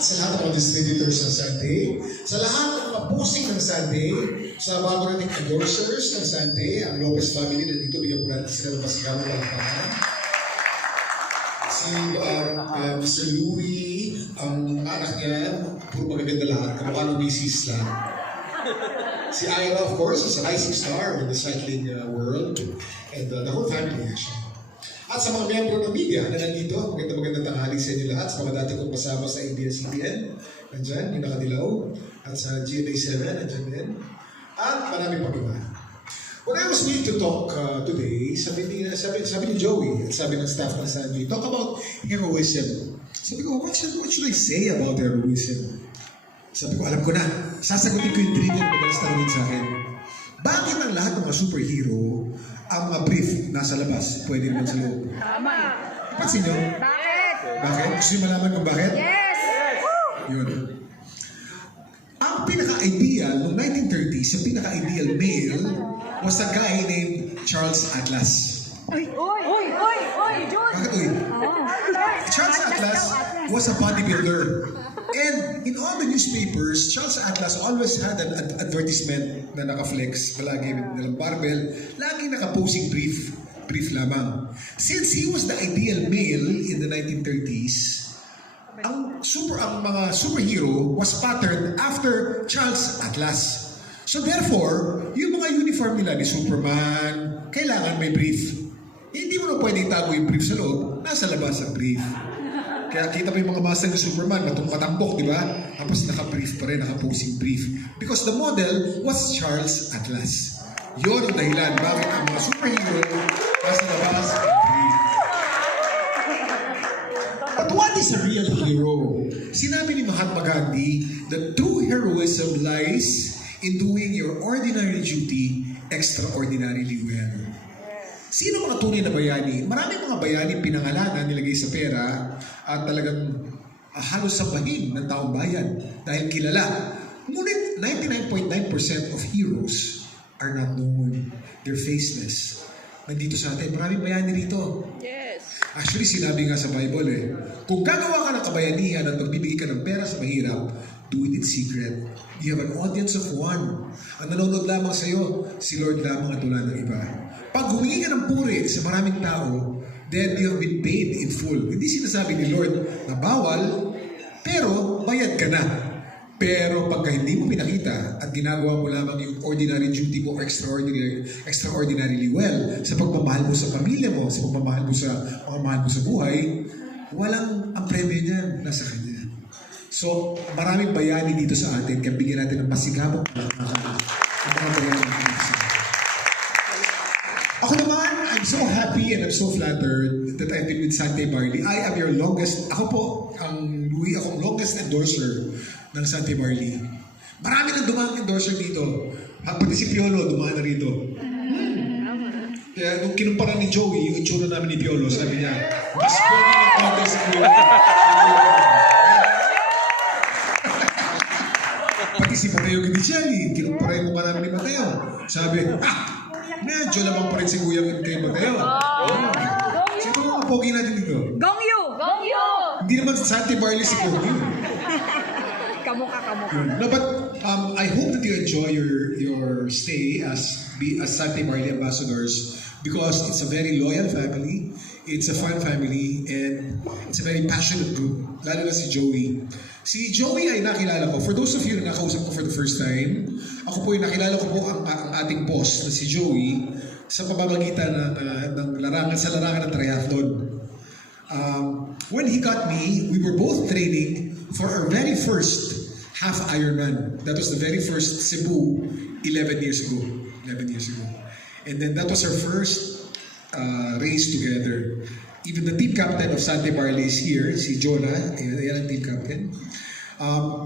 Sa lahat ng mga distributors ng Sunday, sa lahat ng mga posting ng Sunday, sa bago nating endorsers ng Sunday, ang Lopez family na dito, bigyan po natin sila ng masigamo ng pangalan. Si Mr. Louie, ang anak niya, puro magaganda lahat, kamukha ng Macy's lang. Si Ira, of course, is a rising star in the cycling world, and the whole family actually. At sa mga miyembro ng media na nandito, magandang tanghali sa inyo lahat, sa mga dati kong kasama sa ABS-CBN, nandyan, yung nakadilaw, at sa GMA7, nandyan din, at marami pang iba. When I was need to talk today, sabi ni Joey, at sabi ng staff ng Sunday, talk about heroism. Sabi ko, what should I say about heroism? Sabi ko, alam ko na, sasagutin ko yung dream yung madalas tanongin sa akin. Bakit ang lahat ng mga superhero, ang mga brief nasa labas, pwede naman sa loob? Tama. Pansin nyo? Bakit? Bakit? Gusto nyo malaman kung bakit? Yes! Yun. Ang pinaka-ideal, noong 1930s, yung pinaka-ideal male was a guy named Charles Atlas. Uy! Jun! Bakit uy? Charles Atlas was a bodybuilder. And in all the newspapers, Charles Atlas always had an advertisement na naka-flex, palagi nilang barbell, lagi naka-posing brief lamang. Since he was the ideal male in the 1930s, ang mga superhero was patterned after Charles Atlas. So therefore, yung mga uniform nila ni Superman, kailangan may brief. Hindi mo na pwede itago yung brief sa loob, nasa labas ang brief. Kaya kita pa yung mga master ni Superman, matambok, di ba? Tapos naka-brief pa rin, naka-posing brief. Because the model was Charles Atlas. Yun ang dahilan bakit ang mga superhero nasa labas ang brief. But what is a real hero? Sinabi ni Mahatma Gandhi that true heroism lies in doing your ordinary duty extraordinarily well. Sino mga tunay na bayani? Maraming mga bayani pinangalanan, nilagay sa pera at talagang halos sambahin ng taong bayan dahil kilala. Ngunit 99.9% of heroes are not known. They're faceless. Nandito sa atin, maraming bayani rito. Yes! Actually, sinabi nga sa Bible kung gagawa ka ng kabayanihan at magbibigay ka ng pera sa mahirap, do it in secret. You have an audience of one. Ang nanonood lamang sa iyo, si Lord lamang at wala ng iba. Pag humingi ka ng puri sa maraming tao, then you have been paid in full. Hindi sinasabi ni Lord na bawal, pero bayad ka na. Pero pagka hindi mo pinakita at ginagawa mo lamang yung ordinary duty mo or extraordinarily well sa pagmamahal mo sa pamilya mo, sa pagmamahal mo sa mga mahal mo sa buhay, walang ang premyo niya, nasa kanya. So, maraming bayani dito sa atin, kaya bigyan natin ng masigabong ang mga bayani dito sa atin. Ako naman, I'm so happy and I'm so flattered that I've been with Sante Barley. I am your longest, ako po, akong longest endorser ng Sante Barley. Marami nang dumaan endorser dito. Pati si Piolo, dumaan na rito. Kaya nung kinumpara ni Joey, yung itsura namin ni Piolo, sabi niya, mas pwede ng contest ko. Pati si Mateo Gidicelli, kinumpara yung mukha namin ni Mateo. Sabi, medyo lamang pa rin si Kuya kay Mateo. Sino mga pogi natin dito? Gongyu! Hindi naman sa Sante Barley si Gongyu. Kamukha. No, but I hope that you enjoy your stay as Sante Barley ambassadors because it's a very loyal family, it's a fun family, and it's a very passionate group. Lalo na si Joey. Si Joey ay nakilala ko. For those of you na nakausap ko for the first time, ako po ay nakilala ko po ang ating boss na si Joey sa pamamagitan ng larangan ng triathlon. When he got me, we were both training for our very first half Ironman. That was the very first Cebu 11 years ago. And then that was our first race together. Even the team captain of Sante Barley is here, si Jonah, yan ang team captain.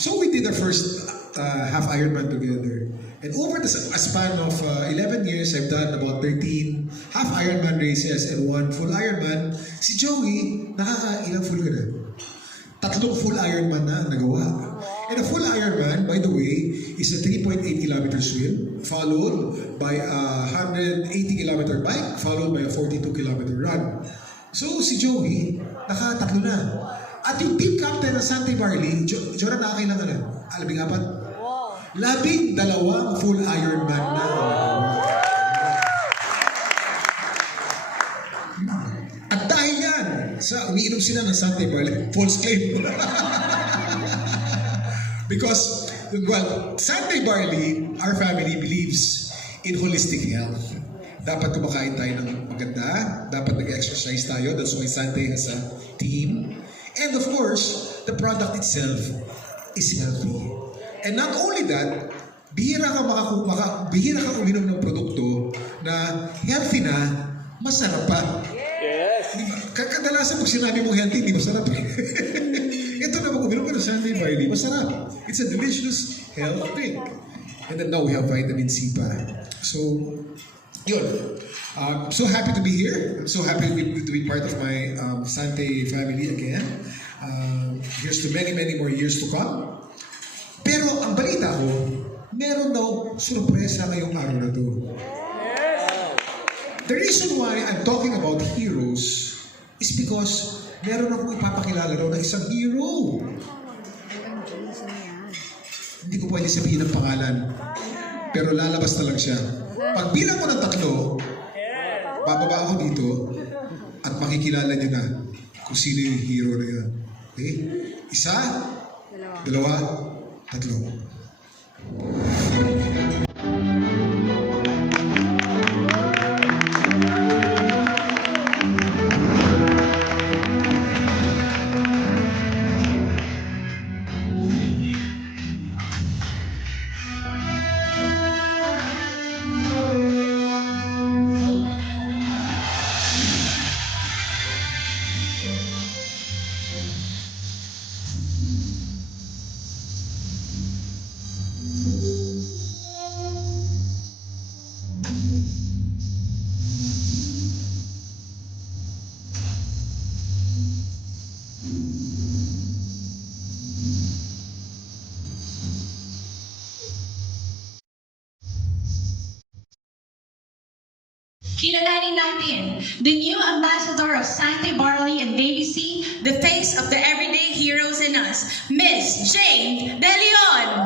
So we did our first half Ironman together. And over the span of 11 years, I've done about 13 half Ironman races and 1 full Ironman. Si Joey, ilang full ka na? 3 full Ironman na nagawa. And a full Ironman, by the way, is a 3.8 kilometer swim, followed by a 180 kilometer bike, followed by a 42 kilometer run. So si Joey, nakatatlo na. At yung team captain ng Sante Barley, Joran, nakakailangan na. 14? Wow. 12 full Ironman na. At dahil yan, umiinom sila ng Sante Barley, false claim. Because, well, Sante Barley, our family believes in holistic health. Dapat kumakain tayo ng maganda, dapat nag-exercise tayo, that's why Sante has a team. And of course, the product itself is healthy. And not only that, bihira ka uminom ng produkto na healthy na, masarap pa. Yes. Diba? Kadalasan pag sinabi mo healthy, hindi masarap. Ito na, pag uminom ka ng Sante Barley, masarap. It's a delicious health drink. And then now we have vitamin C pa. So, yun. So happy to be here. I'm so happy to be part of my Sante family again. Here's to many, many more years to come. Pero ang balita ko, meron daw sorpresa ngayong araw na to. The reason why I'm talking about heroes is because meron akong ipapakilala daw na isang hero. Hindi ko pwede sabihin ang pangalan. Pero lalabas na lang siya. Pag bilang ko ng 3, bababa ako dito at makikilala niyo na kung sino yung hero na yun. Okay? 1, 2, 3. Kilalanin natin, the new ambassador of Sante Barley and Baby C, the face of the everyday heroes in us, Miss Jane De Leon.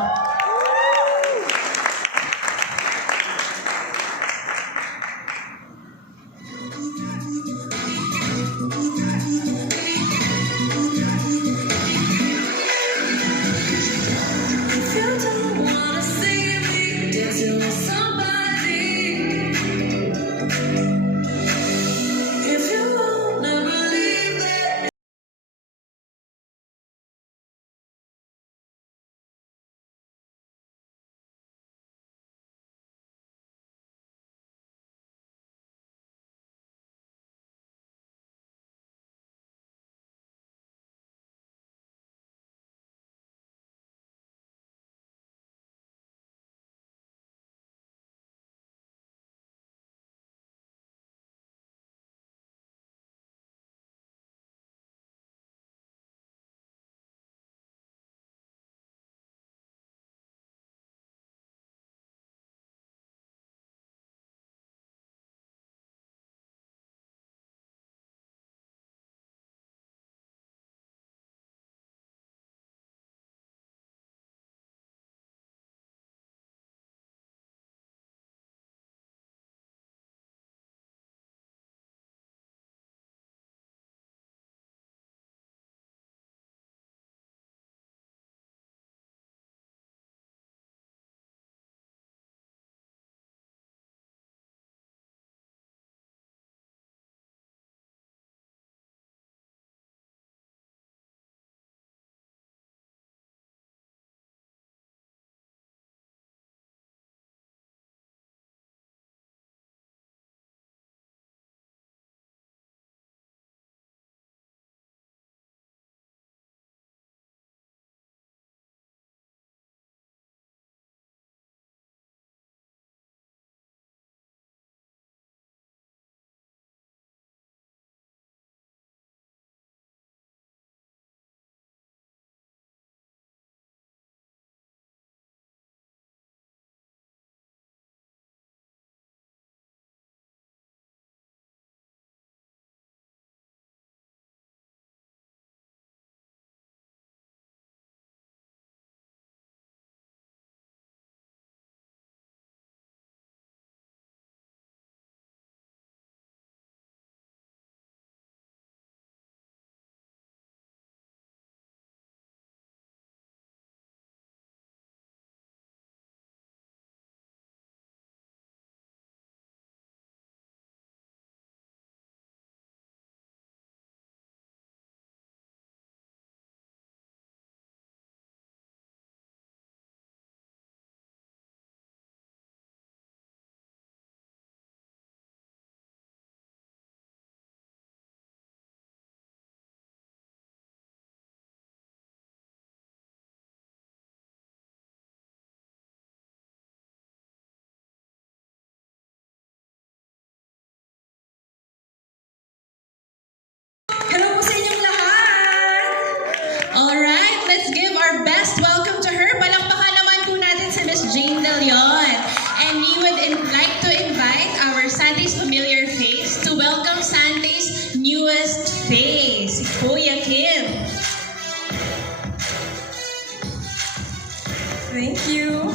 Thank you.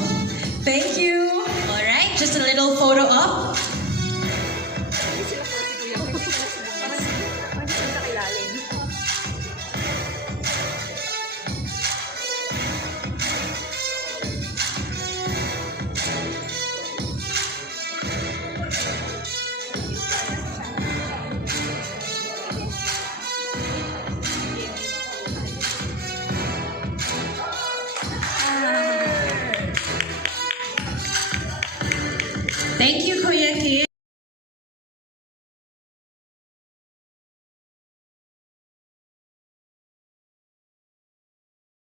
Thank you. All right, just a little photo up. Parang sila nakilalim. Thank you, Kuya Kim.